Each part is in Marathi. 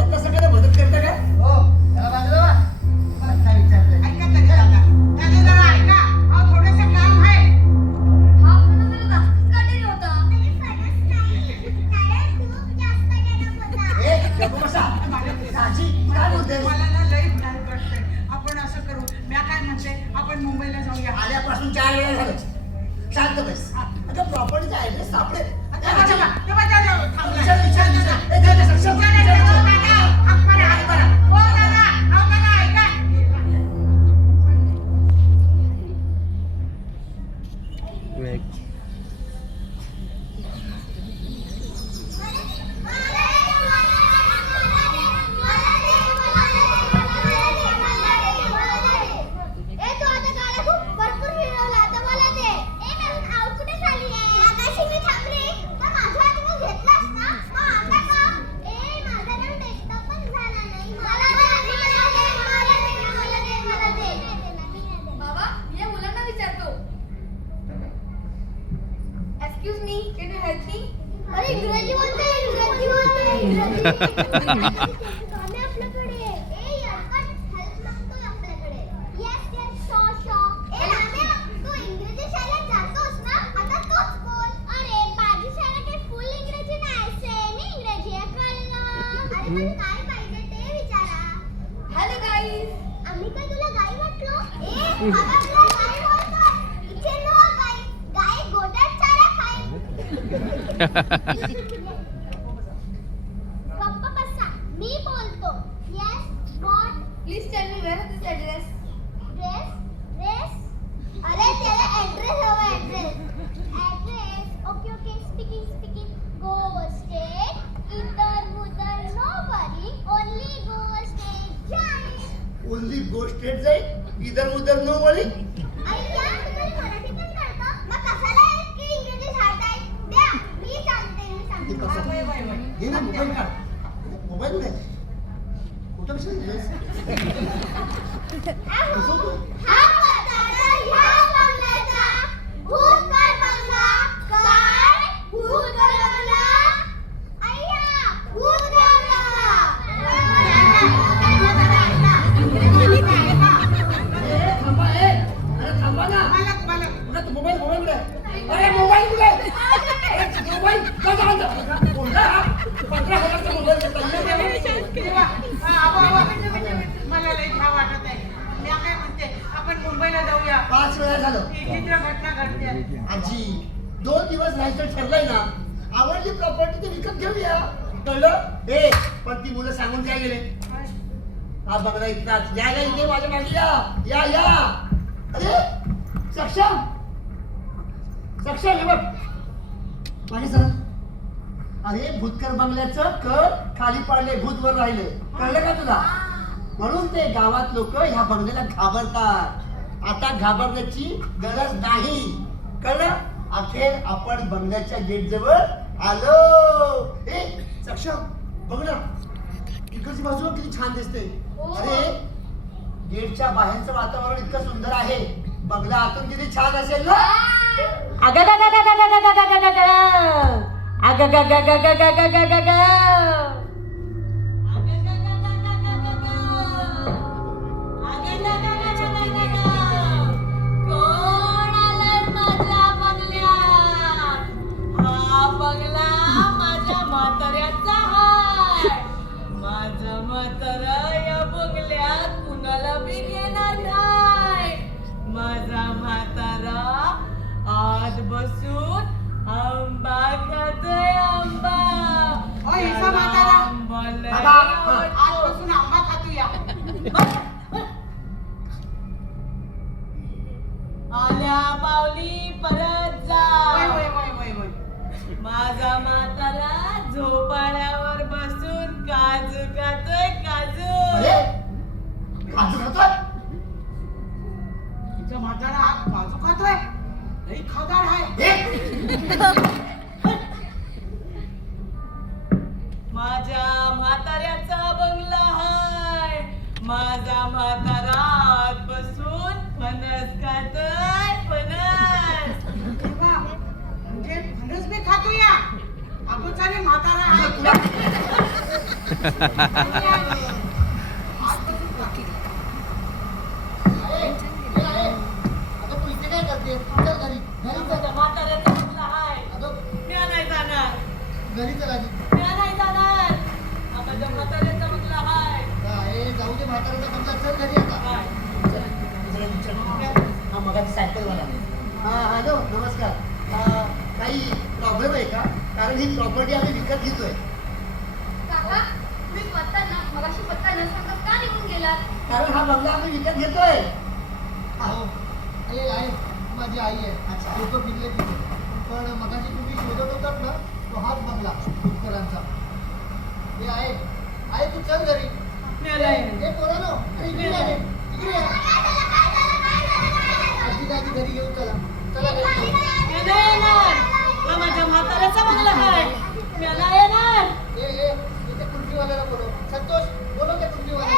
आता सगळ्यांना मदत करता का? हो त्याला बाजूला वा. मला काय विचारलंय? ऐका तरी दादा दादा जरा ऐका अहो थोडंसं काम आहे. हा म्हणून जरा जास्तच काटेरी होता. गप्प बसा. दाजी काय बोलते? मला ना लई भ्याड वाटतंय. आपण असं करू मी काय म्हणते आपण मुंबईला जाऊया. आल्यापासून 4 वेळा झालं. शांत बस. आता प्रॉपर्टीचा ऍड्रेस सापडेल. तेव्हा थांबलाय. विचार, विचार, विचार. ए, जा, जा, सक्षम. हाक मारा, हाक मारा. हो दादा अहो दादा ऐका. बाबा मी या मुलांना विचारतो. Excuse me can you help me? अरे इंग्रजी बोलते आपल्याकडे ए यार हेल्प मागतोय आपल्याकडे. Yes yes show show. ए नाम्या तू इंग्रजी शाळेत जातोस ना आता तोच बोल. अरे माझी शाळा काही फुल इंग्रजी नाही सेमी इंग्रजी आहे कळलं. अरे पण काय पाहिजे ते विचारा. Hello guys. आम्ही काय तुला गाई वाटलो? ए आवाजला गाई बोलतोय. इथे नो गाई गाई गोट्यात चारा खाईल. गप्प बसा मी बोलतो. Yes what please tell me where is this address? Dress dress अरे त्याला ऍड्रेस हवा address address okay okay speaking गो स्टेट इधर उधर नो वरी ओनली गो स्टेट जाईल. ओनली गोष्ट जाईल. इधर उधर नो वरी. अय्या तुम्ही मराठी पण कळतं मग कशाला की इंग्रजी शाळेत द्या मी सांगते वय, वय, वय. हे ना मोबाईल काढ. मोबाईल नाही. कुठं विसरलीस? कसं होतं? हा म्हातारा ह्या बंगल्याचा भूतकाळ बंगला काय भूतकाळ बंगला अय्या भूतकाळ ए, थांबा, ए. अरे थांबा ना. मालक मालक कुठे तू मोबाईल कुठे? अरे मोबाईल कुठे? अरे मोबाईल का जायचं? कोणता हा? 15,000चा मोबाईल घेतला. तेव्हा मला लई भ्या वाटत आहे. मी काय म्हणते आपण मुंबईला जाऊया. 5 वेळा झालं. विचित्र घटना घडते. आजी 2 दिवस राहायचं ठरलंय ना. आवडली प्रॉपर्टी ते विकत घेऊया. कळलं? ए पण ती मुलं सांगून काय गेले? हा बघा इतकाच. या या इथे माझ्या मागे या या. अरे सक्षम सक्षम हे बघ मागे सर. अरे भूतकर बंगल्याचं कर खाली पडले भूत वर राहिले. कळलं का तुला? म्हणून ते गावात लोक ह्या बंगल्याला घाबरतात. आता घाबरण्याची गरज नाही. कळलं? अखेर आपण बंगल्याच्या गेट जवळ आलो. ए सक्षम बघ ना इकडची बाजू किती छान दिसते. अरे गेटच्या बाहेरचं वातावरण इतकं सुंदर आहे. बंगला आतून किती छान असेल ना. कोण आलाय माझ्या बंगल्यात? हा बंगला माझ्या म्हाताऱ्याचा हाय. माझं म्हातारा या बंगल्यात कुणाला बी घेणार नाही. माझा म्हातारा आत बसून आंबा खातोय आंबा. ओ, हिचा म्हातारा. आंबा लय बाबा, आवडतो. आजपासून आंबा खातोया. आल्या माऊली परत जा. वय वय वय वय वय. माझा म्हातारा झोपाळ्यावर बसून काजू खातोय काजू. अरे काजू खातोय. हिचा म्हातारा आज काजू खातोय. लई खादाड आहे. माझ्या म्हाताऱ्याचा बंगला हाय. माझा म्हातारा आत बसून फणस खातोय फणस. तेव्हा म्हणजे फणस बी खातोया. आपण चालेल म्हातारा आहे. आता तू इथे काय करते चल घरी घरी चल माझ्या म्हाताऱ्याचा बंगला आहे. अगं मी नाही जाणार. घरी चल आधी मी नाही जाणार. माझ्या म्हाताऱ्याचा बंगला आहे. काय जाऊ दे म्हाताऱ्याचा बंगला चल घरी आता काय? हा मगाची सायकलवाला हा हॅलो नमस्कार काही प्रॉब्लेम आहे का कारण ही प्रॉपर्टी आम्ही विकत घेतोय काका तुम्ही पत्ता मगाशी पत्ता न सांगता का निघून गेलात कारण हा बंगला आम्ही विकत घेतोय हो आहे माझी आई आहे अच्छा. लोक फिरले तिथे पण मगाशी तुम्ही शोधत होतात ना तो हाच बंगला उत्तरांचा हे आहे तू चल घरी मी नाही. हे पोरानो अरे इकडे ये रे, इकडे ये. आजी दादी घरी घेऊन चला चला घरी घेऊन. मी नाही येणार. हा माझ्या म्हाताऱ्याचा बंगला आहे. मी नाही येणार. ए इथे कुल्फीवाल्याला बोलव संतोष बोलव त्या कुल्फीवाल्याला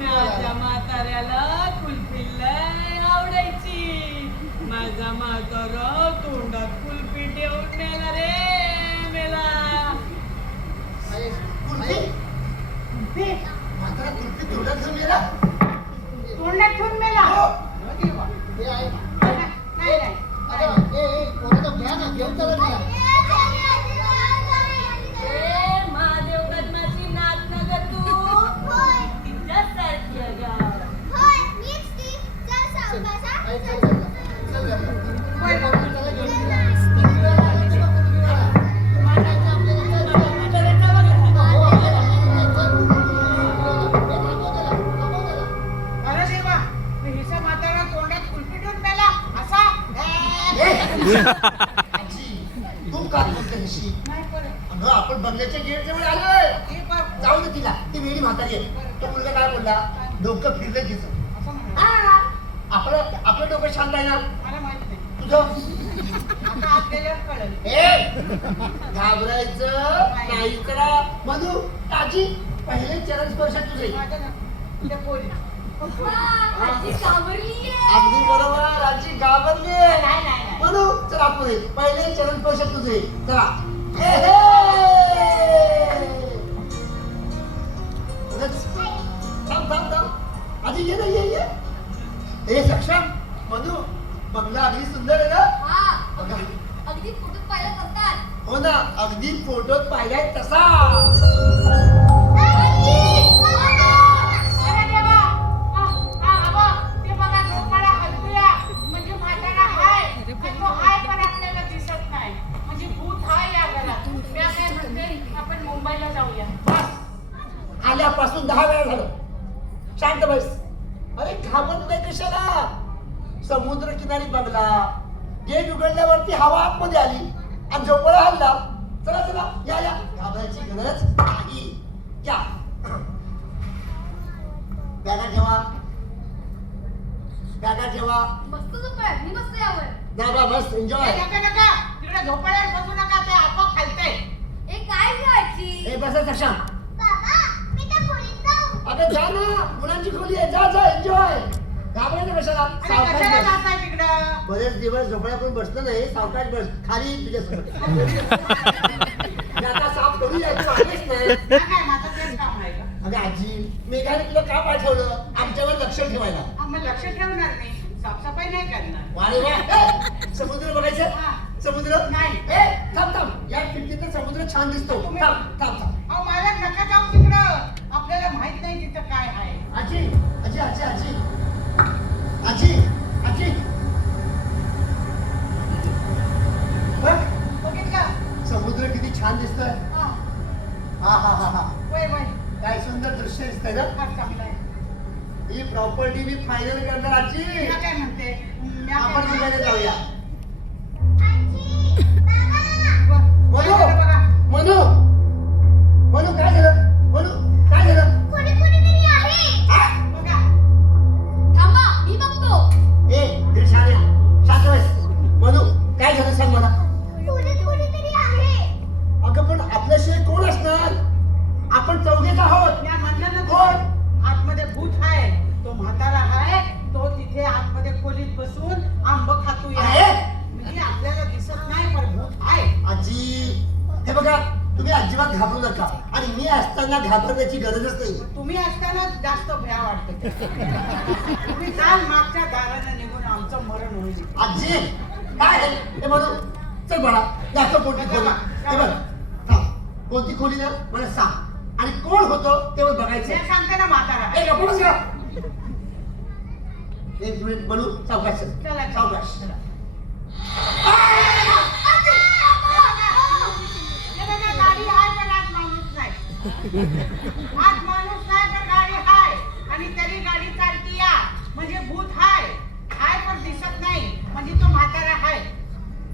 माझ्या म्हाताऱ्याला कुल्फी लय आवडायची. माझा म्हातारा तोंडात कुल्फी ठेवून मेला रे मेला. आहे कुल्फी म्हातारा कुल्फी तोंडात घेऊन गेला तोंडात ठेवून मेला. हे आहे नाही नाही अगं पोरानो घ्या ना घेऊन चला तिला ए महादेव कदमाची नात नगर तू तिच्यासारखी आहे गं. आई, चल घरी. होय बघ. चला घेऊन कुल्फीवाला आले ना कुल्फीवाला. मागायचं आपल्याला चल, चल. म्हाताऱ्याचा बंगला. हो, आपल्याला चल. कुल्फीवाला. हे थांबव त्याला. अरे देवा हिचा म्हातारा तोंडात कुल्फी ठेवून मेला असा आजी तू का बोलते अशी नाही परत अगं आपण बंगल्याच्या गेट जवळ आलोय हे बघ जाऊ दे तिला ती वेळी म्हातारी आहे तो मुलगा काय बोलला डोकं फिरलं तिचं असं म्हणा आपलं डोकं शांत आहे ना मला माहित नाही तुझं आता आत गेल्यावर कळेल घाबरायचं नाही करा मधू ताजी पहिले चरण स्पर्श तुझे माझ्या ना ते पोरी अगदी बरोबर आजी घाबरली म्हणू चला पुढे पहिले चरण स्पर्श तुझे चला हे हे. थांब थांब थांब आजी ये ना ये हे सक्षम मधू बंगला अगदी सुंदर आहे ना बघा अगदी फोटो पाहिलं करतात हो ना अगदी फोटोत पाहिलाय तसा अरे देवा हा ते बघा झोपाळा हलतोया म्हणजे म्हातारा हाय पण तो हाय पण आपल्याला दिसत नाही म्हणजे भूत हाय या घरात मी काय म्हणते आपण मुंबईला जाऊया बस आल्यापासून 10 वेळा झालं शांत बस अरे घाबरत नाही कशाला समुद्र किनारी बंगला गेट उघडल्यावरती हवा आतमध्ये आली आणि झोपळा हल्ला चला चला या या घाबरायची गरज नाही या बॅगा ठेवा मस्त झोपाय मी मस्त यावर दाबा बस एन्जॉय नका नका तिकडे झोपाळ्यात बसू नका ते आपोआप खालतंय ए काय घ्यायची हे बसा सक्षम बाबा मी त्या खोलीत जाऊ अगं जा ना मुलांची खोली आहे जा जा एन्जॉय घाबरायचं कशाला आणि सावकाश कशाला बस. जाताय तिकडं बरेच दिवस झोपड्या कोण बसलं नाही सावकाश बस खाली तुझ्यासोबत आता साफ करू यायची वाटलीच नाही काय माझं तेच काम आहे का अगं आजी मेघाने तुला का पाठवलं आमच्यावर लक्ष ठेवायला मग लक्ष ठेवणार नाही साफसफाई नाही करणार वारे वा समुद्र बघायचं हा. समुद्र नाही. थांब थांब या खिडकीत समुद्र छान दिसतो तुम्ही- थांब थांब थांब अहो मला नका जाऊ तिकडं आपल्याला माहित नाही तिथं काय आहे आजी आजी आजी आजी आजी आजी बघ बघितलं समुद्र किती छान दिसतोय हा हा हा हा हा वय वय काय सुंदर दृश्य दिसतंय ना फार चांगलं आहे ही प्रॉपर्टी मी फायनल करणार आजी मी काय म्हणते मी काय आपण म्हणते? तिकडे जाऊया आजी बाबा मनू काय झालं बघा? मनू मनू काय झालं मनू काय झालं कोणीतरी आहे हा? बघा थांबा मी बघतो ए दिलशाने शांत बस मनू काय झालं सांग मला कोणीतरी आहे अगं पण आपल्याशिवाय कोण असणार आपण चौघेच आहोत मी म्हणलं ना कोण? तुला, आतमध्ये भूत आहे तो म्हातारा आहे तो तिथे आतमध्ये खोलीत बसून आंब खातोय आहे? म्हणजे आपल्याला दिसत नाही पण भूत आहे आजी हे बघा तुम्ही तुम्ही अजिबात घाबरू नका आणि मी असताना घाबरण्याची गरजच नाही. तुम्ही असताना जास्त भ्या वाटते. तुम्ही काल मागच्या दाराने निघून आमचं मरण होईल. आजी काय आहे? हे म्हणू चल बाळा दाखव कोणती खोली. हे बघ थांब. कोणती खोली ना मला सांग आणि कोण होतो ते मला बघायचं. ते सांगते ना म्हातारा. एक आपणच का एक मिनिट म्हणू सावकाश चल. चला, चला. सावकाश हे बघा, गाडी आहे पण आत माणूस नाही. आत माणूस नाही पण गाडी आहे आणि तरी गाडी चालती या म्हणजे भूत हाय पण दिसत नाही म्हणजे तो म्हातारा हाय.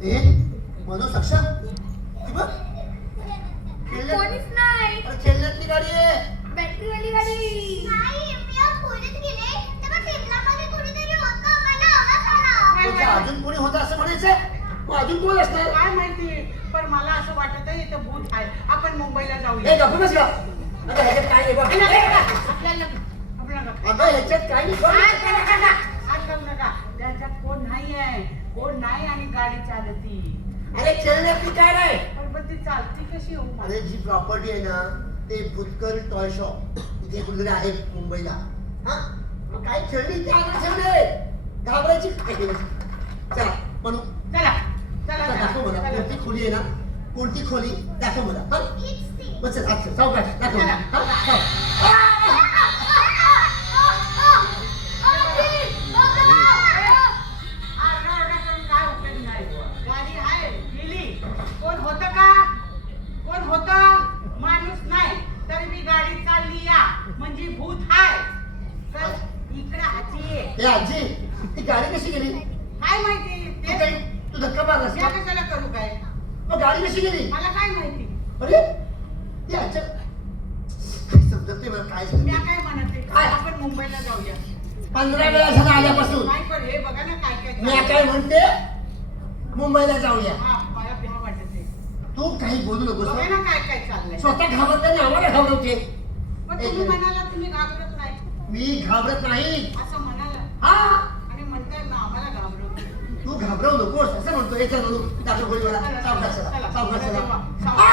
ए म्हणू सक्षम ती बघ कोणीच नाही. खेळण्यातली गाडी आहे. बॅटरीवाली गाडी नाही. मी आज खोलीत गेले तेव्हा टेबलामध्ये कोणीतरी होतं. मला आवाज आला. म्हणजे अजून कोणी होतं असं म्हणायचं. मग अजून कोण असणार. काय माहिती पण मला असं वाटत आहे इथं भूत आहे. आपण मुंबईला जाऊया. ए गप्प बस का अगं ह्याच्यात काय नाही बघ. आपल्याला अगं ह्याच्यात काय नाही बघ. आज करू नका. त्याच्यात कोण नाही आहे. कोण नाही आणि गाडी चालती. अरे खेळण्यातली काय नाही. पण ती चालती कशी हो? अरे जी प्रॉपर्टी आहे ना ते भुतकर टॉय शॉप इथे कुठेतरी आहे मुंबईला. हा मग काय खेळणी ते आकर्षणे घाबरायची काय केली. चला म्हणू चला चला आता दाखव मला चला. कोणती खोली आहे ना कोणती खोली दाखव मला. हा हीच ती. बस चल अच्छा सावकाश दाखव चला. हा चल. आरडाओरडा करून काय उपयोग नाही. गाडी आहे गेली. कोण होतं का? कोण होतं? माणूस नाही तरी मी गाडी चालली या म्हणजे भूत हाय. इकडे आजी आहे. ए आजी ती गाडी कशी गेली. काय माहिती तू ते काही तू धक्का मारलास या का. कशाला करू काय? मग गाडी कशी गेली. मला काय माहिती. अरे ती आजच्या काही समजत नाही मला काय मी समजत. काय म्हणते काय? आपण मुंबईला जाऊया. 15 वेळा झाला आल्यापासून. नाही पण हे बघा ना काय काय मी चाललंय. काय म्हणते मुंबईला जाऊया. हा मला भ्या वाटते. तू काही बोलू नकोस. बघा ना काय काय चाललंय. स्वतः घाबरताना आम्हाला घाबरवते. पण तुम्ही म्हणाला तुम्ही घाबरत नाही मी घाबरत नाही. असं म्हणाला हा आणि म्हणताय ना आम्हाला घाबरवतो. तू घाबरवू नकोस असं म्हणतो. याच्या म्हणून दाखल खोली मला चला, सावकाश चला, चला चला. सावकाश चला, चला. चला.